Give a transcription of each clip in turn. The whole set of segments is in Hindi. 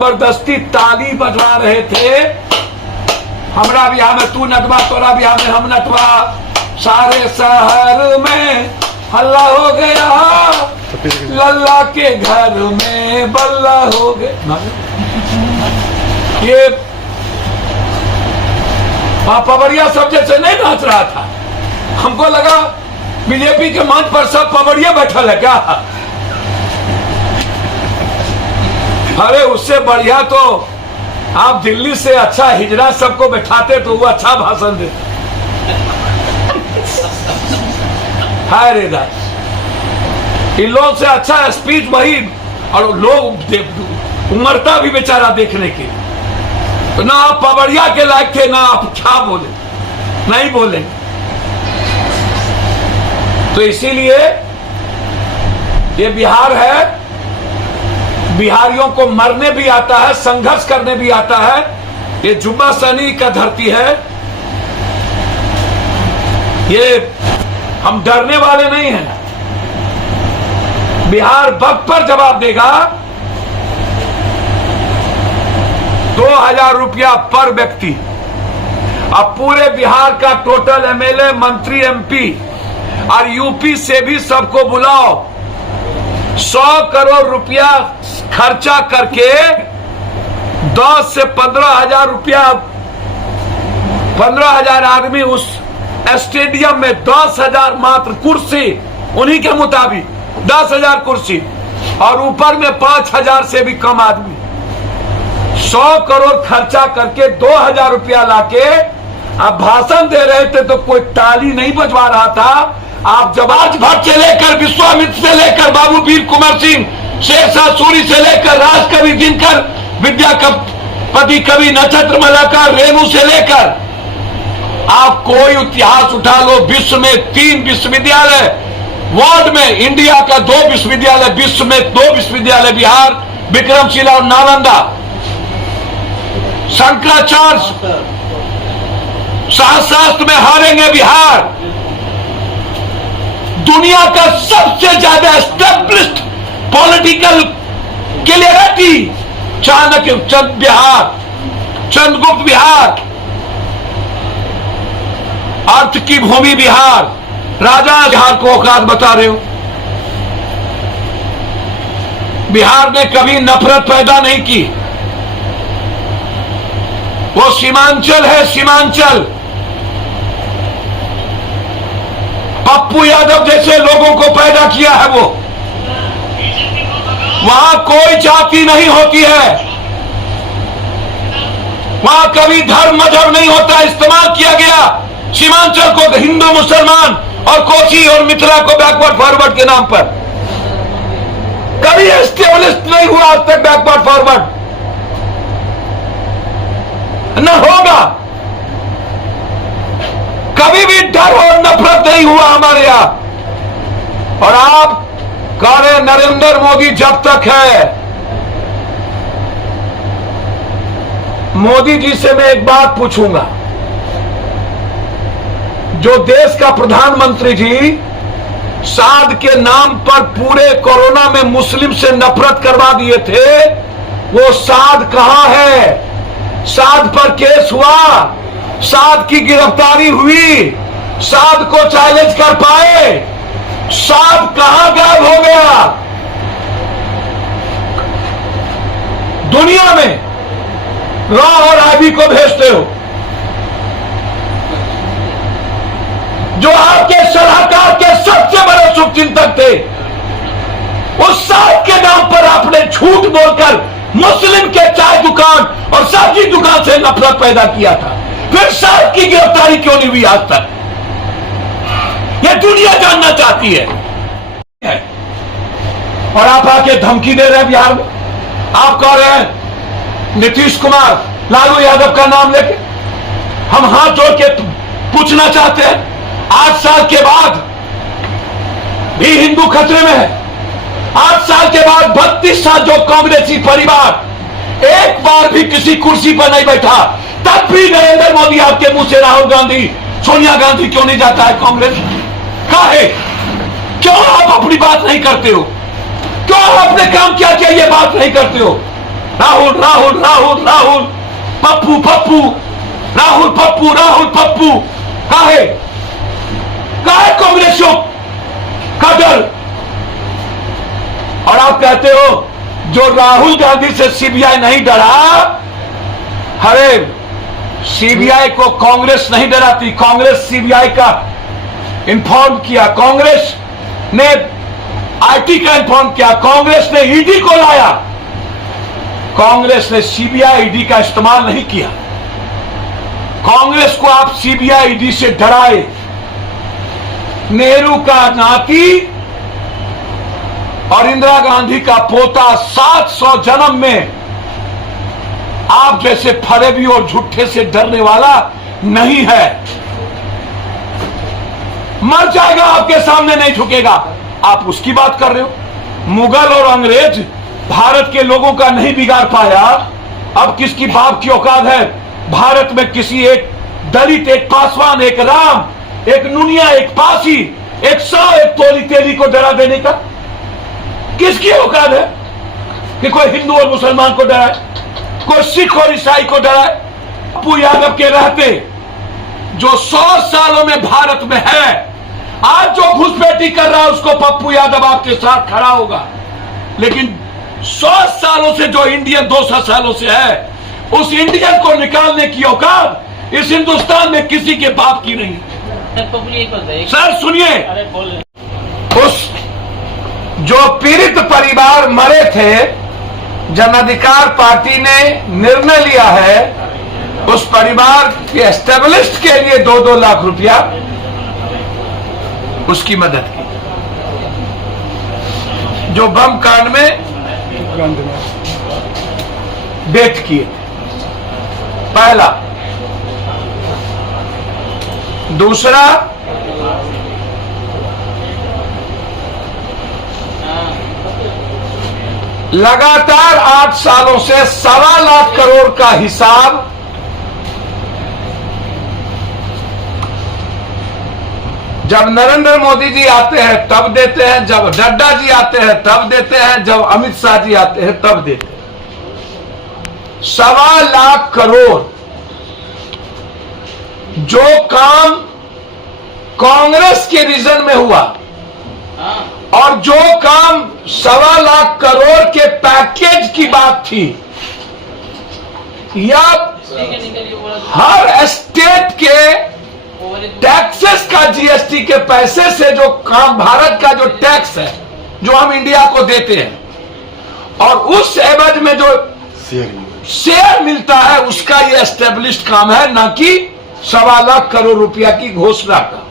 जबरदस्ती ताली बजवा रहे थे। हमरा बिहार में तू नटवा, तोरा बिहार में हम नटवा, सारे शहर में हल्ला हो गया, लल्ला के घर में बल्ला हो गया। ये पवड़िया सब जैसे नहीं नाच रहा था। हमको लगा बीजेपी के मंच पर सब पवड़िया बैठल है क्या। अरे उससे बढ़िया तो आप दिल्ली से अच्छा हिजरा सबको बैठाते तो वो अच्छा भाषण देते। हाय रे दास, इन लोगों से अच्छा स्पीच वही, और लोग उमरता भी बेचारा देखने के। तो ना आप पवड़िया के लायक थे, ना आप क्या बोले, नहीं बोले। तो इसीलिए ये बिहार है, बिहारियों को मरने भी आता है, संघर्ष करने भी आता है। ये जुम्मा सनी का धरती है। ये हम डरने वाले नहीं हैं। बिहार वक्त पर जवाब देगा। 2000 रुपया पर व्यक्ति। अब पूरे बिहार का टोटल एमएलए, मंत्री, एमपी और यूपी से भी सबको बुलाओ। 100 करोड़ रुपया खर्चा करके 10 से 15,000 रुपया, 15,000 आदमी उस स्टेडियम में, 10,000 मात्र कुर्सी, उन्हीं के मुताबिक 10,000 कुर्सी, और ऊपर में 5,000 से भी कम आदमी। 100 करोड़ खर्चा करके 2,000 रुपया लाके आप भाषण दे रहे थे तो कोई ताली नहीं बजवा रहा था। आप जवाज भट्ट से लेकर, विश्वामित्र से लेकर, बाबू वीर कुंवर सिंह, शेरशाह सूरी से लेकर, राजकवि दिनकर, विद्यापति कवि, नक्षत्र मलाकार, रेणु से लेकर आप कोई इतिहास उठा लो। विश्व में 3 विश्वविद्यालय, वर्ल्ड में इंडिया का 2 विश्वविद्यालय, विश्व में 2 विश्वविद्यालय, बिहार, विक्रमशिला और नालंदा। शंकराचार्य शास्त्र में हारेंगे बिहार। दुनिया का सबसे ज्यादा एस्टेब्लिश्ड पॉलिटिकल क्लियरिटी चाणक्य, चंद बिहार, चंद्रगुप्त बिहार, अर्थ की भूमि बिहार, राजा बिहार को औकात बता रहे हो। बिहार ने कभी नफरत पैदा नहीं की। वो सीमांचल है, सीमांचल। पप्पू यादव जैसे लोगों को पैदा किया है वो। वहां कोई जाति नहीं होती है, वहां कभी धर्म मजहब नहीं होता। इस्तेमाल किया गया सीमांचल को हिंदू, मुसलमान और कोसी और मिथिला को बैकवर्ड फॉरवर्ड के नाम पर। कभी एस्टेब्लिश नहीं हुआ आज तक बैकवर्ड फॉरवर्ड, न होगा। कभी भी डर और नफरत नहीं हुआ हमारे यहां। और आप कह रहे नरेंद्र मोदी जब तक है। मोदी जी से मैं एक बात पूछूंगा, जो देश का प्रधानमंत्री जी साध के नाम पर पूरे कोरोना में मुस्लिम से नफरत करवा दिए थे, वो साध कहां है? साध पर केस हुआ, साध की गिरफ्तारी हुई, साध को चैलेंज कर पाए, साध कहां गायब हो गया? दुनिया में रॉ और आईबी को भेजते हो, जो आपके सलाहकार के सबसे बड़े शुभचिंतक थे, उस साध के नाम पर आपने झूठ बोलकर मुस्लिम के चाय दुकान और सब्जी दुकान से नफरत पैदा किया था। फिर साध की गिरफ्तारी क्यों नहीं हुई आज तक? यह दुनिया जानना चाहती है। और आप आके धमकी दे रहे हैं बिहार में। आप कह रहे हैं नीतीश कुमार, लालू यादव का नाम लेके। हम हाथ जोड़ के पूछना चाहते हैं, 8 साल के बाद भी हिंदू खतरे में है। 8 साल के बाद 32 साल जो कांग्रेसी परिवार एक बार भी किसी कुर्सी पर नहीं बैठा, तब भी नरेंद्र मोदी आपके मुंह से राहुल गांधी, सोनिया गांधी क्यों नहीं जाता है कांग्रेस? काहे? क्यों आप अपनी बात नहीं करते हो? क्यों आपने काम क्या किया ये बात नहीं करते हो? राहुल राहुल राहुल राहुल, पप्पू पप्पू, राहुल पप्पू, राहुल पप्पू। काहे कांग्रेसियों का डर? और आप कहते हो जो राहुल गांधी से सीबीआई नहीं डरा, अरे सीबीआई को कांग्रेस नहीं डराती, कांग्रेस सीबीआई का इन्फॉर्म किया, कांग्रेस ने आईटी का इन्फॉर्म किया, कांग्रेस ने ईडी को लाया, कांग्रेस ने सीबीआई ईडी का इस्तेमाल नहीं किया। कांग्रेस को आप सीबीआई ईडी से डराए। नेहरू का नाती और इंदिरा गांधी का पोता 700 जन्म में आप जैसे फरेबी और झूठे से डरने वाला नहीं है। मर जाएगा, आपके सामने नहीं झुकेगा। आप उसकी बात कर रहे हो। मुगल और अंग्रेज भारत के लोगों का नहीं बिगाड़ पाया, अब किसकी बाप की औकात है भारत में किसी एक दलित, एक पासवान, एक राम, एक नुनिया, एक पासी, एक सौ, एक तोली तेली को डरा देने का? किसकी औकात है कि कोई हिंदू और मुसलमान को डराए, कोई सिख और ईसाई को डराए? पप्पू यादव के रहते जो 100 सालों में भारत में है, आज जो घुसपैठी कर रहा है उसको पप्पू यादव आपके साथ खड़ा होगा। लेकिन 100 सालों से जो इंडियन 200 सालों से है, उस इंडियन को निकालने की औकात इस हिंदुस्तान में किसी के बाप की नहीं। सर सुनिए, उस जो पीड़ित परिवार मरे थे, जन अधिकार पार्टी ने निर्णय लिया है उस परिवार के एस्टेब्लिश्ड के लिए 2-2 लाख रुपया उसकी मदद की। जो बम कांड में डेथ किए, पहला। दूसरा, लगातार 8 सालों से 1.25 लाख करोड़ का हिसाब जब नरेंद्र मोदी जी आते हैं तब देते हैं, जब नड्डा जी आते हैं तब देते हैं, जब अमित शाह जी आते हैं तब देते हैं। 1.25 लाख करोड़ जो काम कांग्रेस के रीजन में हुआ और जो काम 1.25 लाख करोड़ के पैकेज की बात थी, या हर स्टेट के टैक्सेस का जीएसटी के पैसे से जो काम, भारत का जो टैक्स है जो हम इंडिया को देते हैं और उस एवज में जो शेयर मिलता है, उसका ये एस्टेब्लिश्ड काम है, ना कि 1.25 लाख करोड़ रुपया की घोषणा का।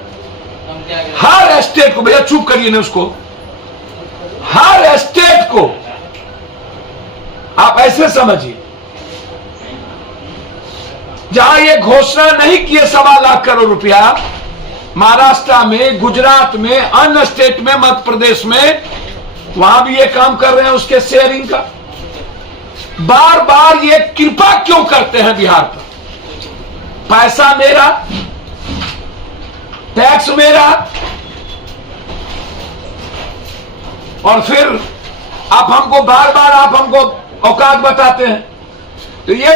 हर स्टेट को, भैया चुप करिए ना उसको, हर स्टेट को आप ऐसे समझिए, जहां ये घोषणा नहीं किए 1.25 लाख करोड़ रुपया, महाराष्ट्र में, गुजरात में, अन्य स्टेट में, मध्य प्रदेश में, वहां भी ये काम कर रहे हैं उसके शेयरिंग का। बार बार ये कृपा क्यों करते हैं बिहार पर? पैसा मेरा, टैक्स मेरा, और फिर आप हमको बार बार आप हमको औकात बताते हैं। तो ये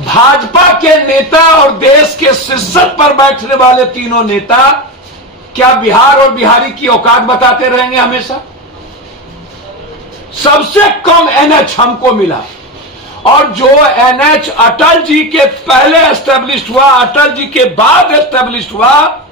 भाजपा के नेता और देश के शीर्षक पर बैठने वाले तीनों नेता क्या बिहार और बिहारी की औकात बताते रहेंगे हमेशा? सबसे कम एनएच हमको मिला, और जो एनएच अटल जी के पहले एस्टेब्लिश हुआ, अटल जी के बाद एस्टेब्लिश हुआ,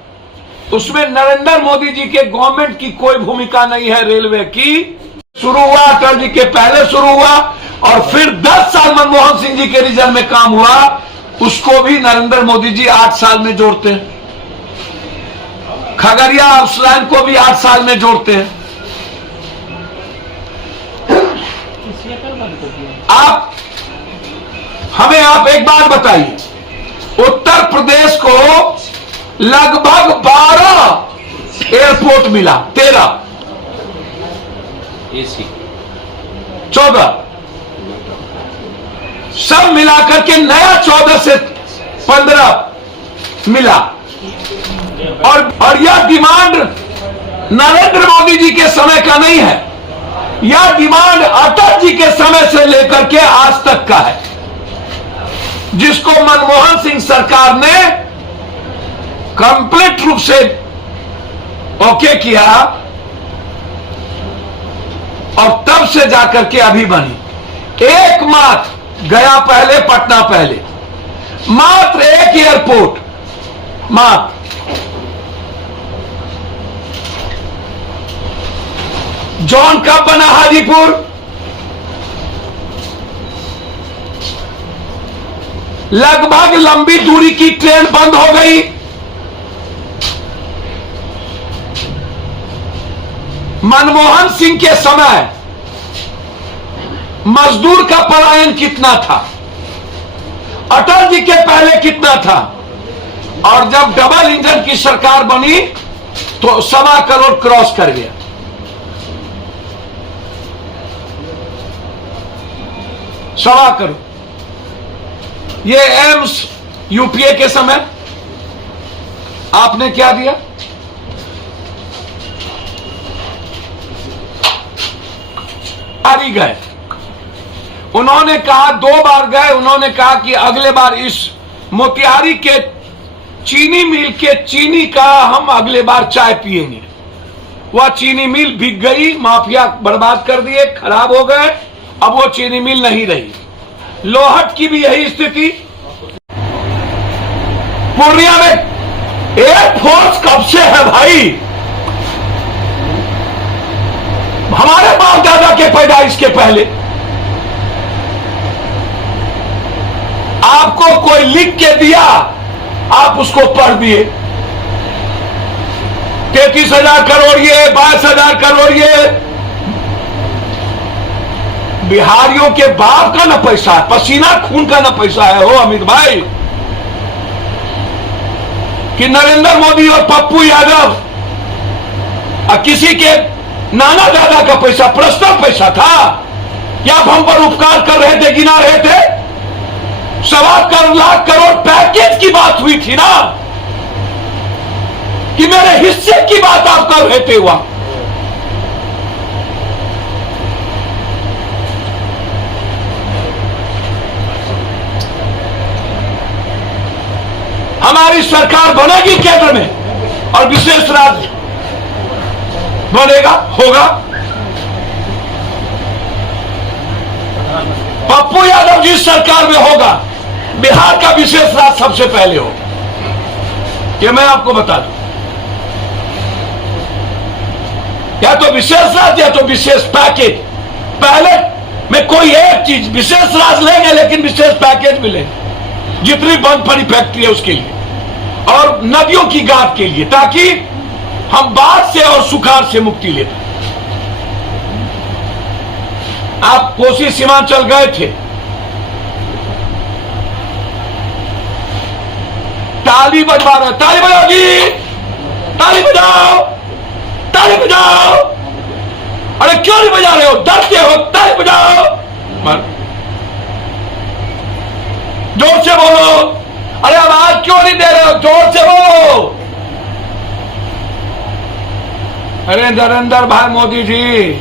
उसमें नरेंद्र मोदी जी के गवर्नमेंट की कोई भूमिका नहीं है। रेलवे की शुरू हुआ अटल जी के पहले शुरू हुआ, और फिर 10 साल मनमोहन सिंह जी के रीजन में काम हुआ, उसको भी नरेंद्र मोदी जी 8 साल में जोड़ते हैं। खगड़िया हाउस लाइन को भी 8 साल में जोड़ते हैं। आप एक बात बताइए, उत्तर प्रदेश को लगभग 12 एयरपोर्ट मिला, 13 एसी 14, सब मिलाकर के नया 14 से 15 मिला। और यह डिमांड नरेंद्र मोदी जी के समय का नहीं है, यह डिमांड अटल जी के समय से लेकर के आज तक का है, जिसको मनमोहन सिंह सरकार ने कंप्लीट रूप से ओके किया और तब से जाकर के अभी बनी। एकमात्र गया पहले, पटना पहले, मात्र एक एयरपोर्ट, मात्र। जॉन कब बना हाजीपुर? लगभग लंबी दूरी की ट्रेन बंद हो गई, मनमोहन सिंह के समय मजदूर का पलायन कितना था, अटल जी के पहले कितना था, और जब डबल इंजन की सरकार बनी तो 1.25 करोड़ क्रॉस कर गया। सवा करोड़। ये एम्स यूपीए के समय आपने क्या दिया? हारी गए। उन्होंने कहा, 2 बार गए, उन्होंने कहा कि अगले बार इस मोतिहारी के चीनी मिल के चीनी का हम अगले बार चाय पिएंगे। वह चीनी मिल बिक गई, माफिया बर्बाद कर दिए, खराब हो गए, अब वो चीनी मिल नहीं रही। लोहट की भी यही स्थिति। पूर्णिया में एयरफोर्स कब से है भाई? हमारे बाप दादा के पैदाइश के पहले। आपको कोई लिख के दिया, आप उसको पढ़ दिए। 33,000 करोड़ ये, 22,000 करोड़ ये। बिहारियों के बाप का ना पैसा है, पसीना खून का ना पैसा है हो अमित भाई, कि नरेंद्र मोदी और पप्पू यादव और किसी के नाना दादा का पैसा, पर्सनल पैसा था? क्या हम पर उपकार कर रहे थे, गिना रहे थे? 1.25 लाख करोड़ पैकेज की बात हुई थी ना, कि मेरे हिस्से की बात आप कर रहे थे। वहां हमारी सरकार बनेगी केंद्र में और विशेष राज्य बनेगा, होगा। पप्पू यादव जिस सरकार में होगा, बिहार का विशेष राज्य सबसे पहले होगा, ये मैं आपको बता दूं। या तो विशेष राज्य या तो विशेष पैकेज। पहले में कोई एक चीज, विशेष राज्य लेंगे लेकिन विशेष पैकेज मिलेगा, जितनी बंद पड़ी फैक्ट्री है उसके लिए, और नदियों की गाद के लिए, ताकि हम बाढ़ से और सुखाड़ से मुक्ति ले। आप कोसी सीमांचल गए थे, ताली बजवा रहे, ताली बजाओ जी, ताली बजाओ, ताली बजाओ। अरे क्यों नहीं बजा रहे हो? डरते हो? ताली बजाओ, जोर से बोलो। अरे आवाज क्यों नहीं दे रहे हो? जोर से बोलो। अरे नरेंद्र भाई मोदी जी,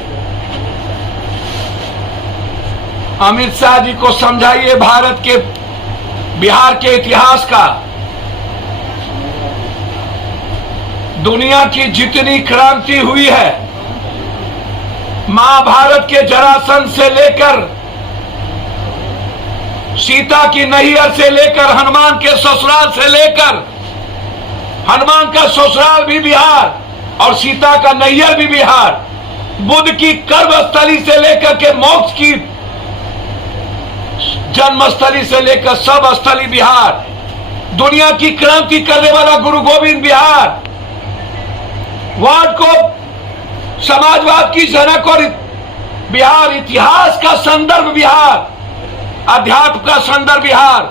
अमित शाह जी को समझाइए भारत के, बिहार के इतिहास का। दुनिया की जितनी क्रांति हुई है, महाभारत के जरासंध से लेकर, सीता की नैहर से लेकर, हनुमान के ससुराल से लेकर, हनुमान का ससुराल भी बिहार और सीता का नैहर भी बिहार, बुद्ध की कर्मस्थली से लेकर के मोक्ष की जन्मस्थली से लेकर सब स्थली बिहार, दुनिया की क्रांति करने वाला गुरु गोविंद बिहार, वर्ल्ड को समाजवाद की जनक और बिहार, इतिहास का संदर्भ बिहार, अध्यात्म का संदर्भ बिहार,